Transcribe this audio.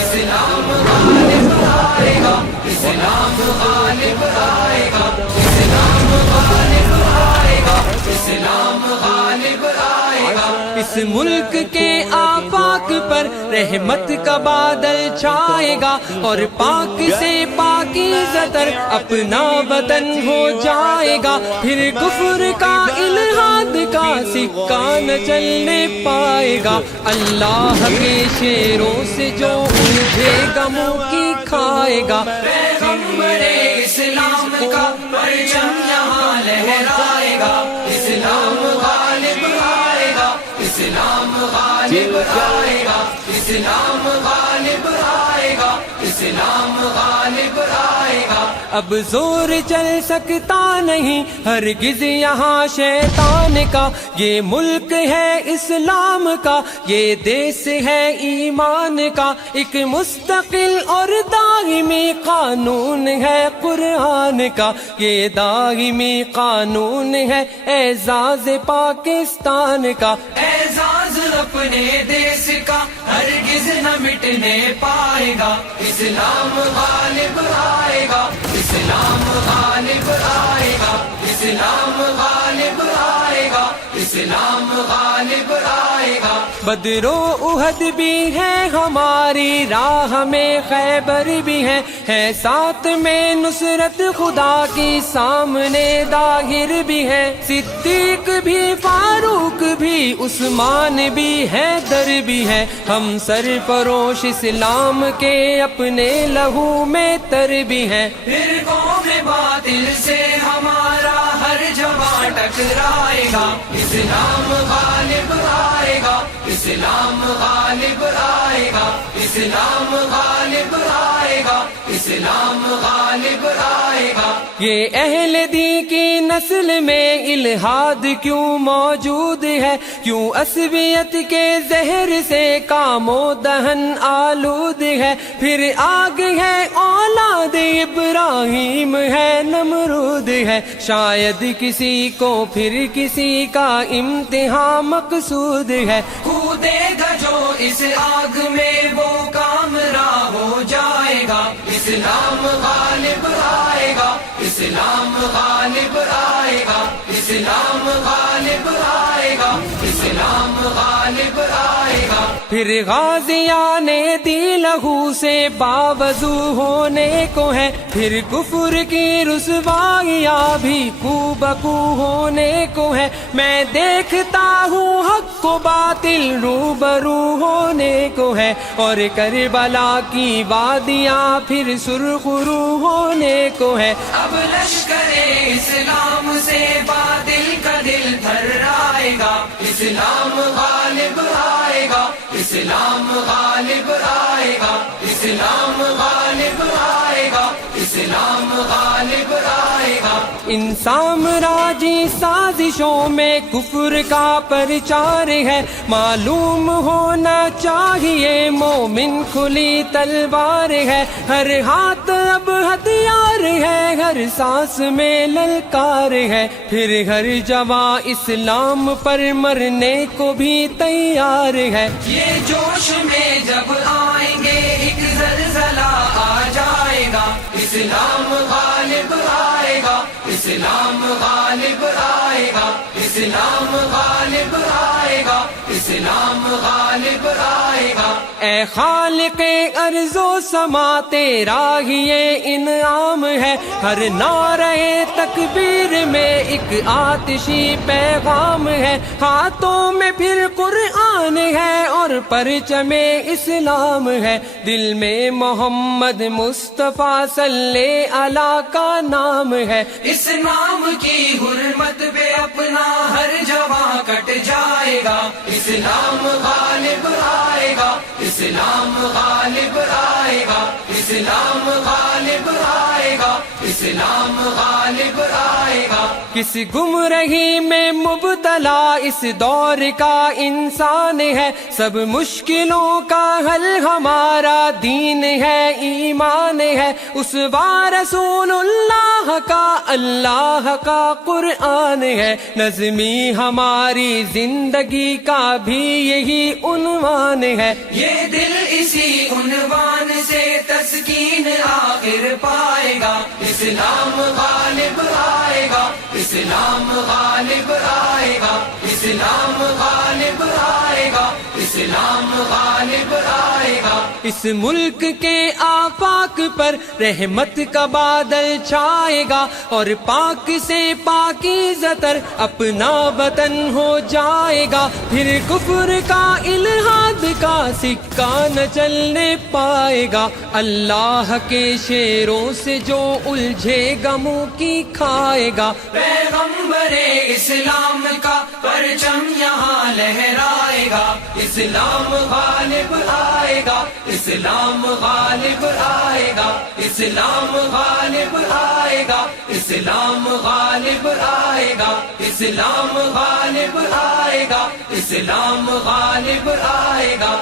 اسلام غالب آئے گا، اسلام غالب آئے گا، اسلام غالب آئے گا، اسلام غالب آئے گا۔ اس ملک کے آفاق پر رحمت کا بادل چھائے گا، اور پاک سے پاکیزہ تر اپنا وطن ہو جائے گا۔ پھر کفر کا الحاد کا سکہ نہ چلنے پائے گا۔ اللہ کے شیروں سے جو الجھے گا منہ کی کھائے گا۔ پیغمبر اسلام کا پرچم یہاں لہرائے گا، اسلام غالب آئے گا، اسلام غالب آئے گا، اسلام غالب آئے گا، اسلام غالب آئے گا۔ اب زور چل سکتا نہیں ہرگز یہاں شیطان کا، یہ ملک ہے اسلام کا، یہ دیس ہے ایمان کا، ایک مستقل اور دائمی قانون ہے قرآن کا، یہ دائمی قانون ہے اعزاز پاکستان کا۔ اعزاز اپنے دیس کا ہرگز نہ مٹنے پائے گا، اسلام غالب آئے گا، اسلام غالب آئے گا، اسلام غالب آئے گا، اسلام غالب آئے گا۔ بدر و احد بھی ہے ہماری راہ میں، خیبر بھی ہے ساتھ میں نصرت خدا کی، سامنے داہر بھی ہے، صدیق بھی، فاروق بھی، عثمان بھی ہے، در بھی ہے، ہم سرفروش اسلام کے اپنے لہو میں تر بھی ہیں۔ فرقوں میں باطل سے ہمارا ہر جوان ٹکرائے گا، اسلام غالب آئے گا، اسلام غالب آئے گا، اسلام غالب آئے گا، اسلام غالب آئے گا۔ یہ اہل دی کی نسل میں الحاد کیوں موجود ہے، کیوں عصبیت کے زہر سے کام و دہن آلود ہے، پھر آگ ہے اولاد ابراہیم ہے نمرود ہے، شاید کسی کو پھر کسی کا امتحان مقصود ہے۔ کودے گا جو اس آگ میں وہ کامراں ہو جائے گا، اسلام غالب آئے گا، اسلام غالب آئے گا، اسلام غالب آئے گا، اسلام غالب آئے گا۔ پھر غازیان دی لہو سے باوضو ہونے کو ہے، پھر کفر کی رسوائیاں بھی کو بکو ہونے کو ہے، میں دیکھتا ہوں حق و باطل روبرو ہونے کو ہے، اور کربلا کی وادیاں پھر سرخ رو ہونے کو ہے۔ اب لشکر اسلام سے باطل کا دل تھرائے گا، اسلام غالب آئے گا، اسلام غالب آئے گا، اسلام غالب آئے گا، اسلام غالب آئے گا۔ ان سامراجی سازشوں میں کفر کا پرچار ہے، معلوم ہونا چاہیے مومن کھلی تلوار ہے، ہر ہاتھ اب ہتھیار ہے، ہر سانس میں للکار ہے، پھر ہر جواں اسلام پر مرنے کو بھی تیار ہے۔ یہ جوش میں جب آئیں گے ایک زلزلہ آ جائے گا، اسلام غالب آئے گا، اسلام غالب آئے گا، اسلام غالب آئے گا، اسلام غالب آئے گا۔ اے خالق ارض و سما تیرا ہی یہ انعام ہے، ہر نعرہ تکبیر میں ایک آتشی پیغام ہے، ہاتھوں میں پھر قرآن ہے اور پرچم اسلام ہے، دل میں محمد مصطفیٰ صلی اللہ کا نام ہے۔ اس نام کی حرمت پہ اپنا ہر جواں کٹ جائے گا، اسلام غالب آئے گا، اسلام غالب آئے آئے گا، اسلام غالب آئے گا، اسلام غالب آئے گا۔ کس گمراہی میں مبتلا اس دور کا انسان ہے، سب مشکلوں کا حل ہمارا دین ہے، ایمان ہے، اسوہ رسول اللہ کا، اللہ کا قرآن ہے، نظمی ہماری زندگی کا بھی یہی عنوان ہے۔ یہ دل اسی عنوان سے تسکین آخر پائے گا، اسلام غالب آئے گا، اسلام غالب آئے گا، اسلام غالب آئے گا، اسلام غالب آئے گا۔ اس ملک کے آفاق پر رحمت کا بادل چھائے گا، اور پاک سے پاکیزہ تر اپنا وطن ہو جائے گا، پھر کفر کا الحاد کا سکہ نہ چلنے پائے گا، اللہ کے شیروں سے جو الجھے گا منہ کی کھائے گا۔ پیغمبر اسلام کا پرچم یہاں لہرائے گا، اسلام غالب آئے گا، اسلام غالب آئے گا، اسلام غالب آئے گا، اسلام غالب آئے گا، اسلام غالب آئے گا، اسلام غالب آئے گا۔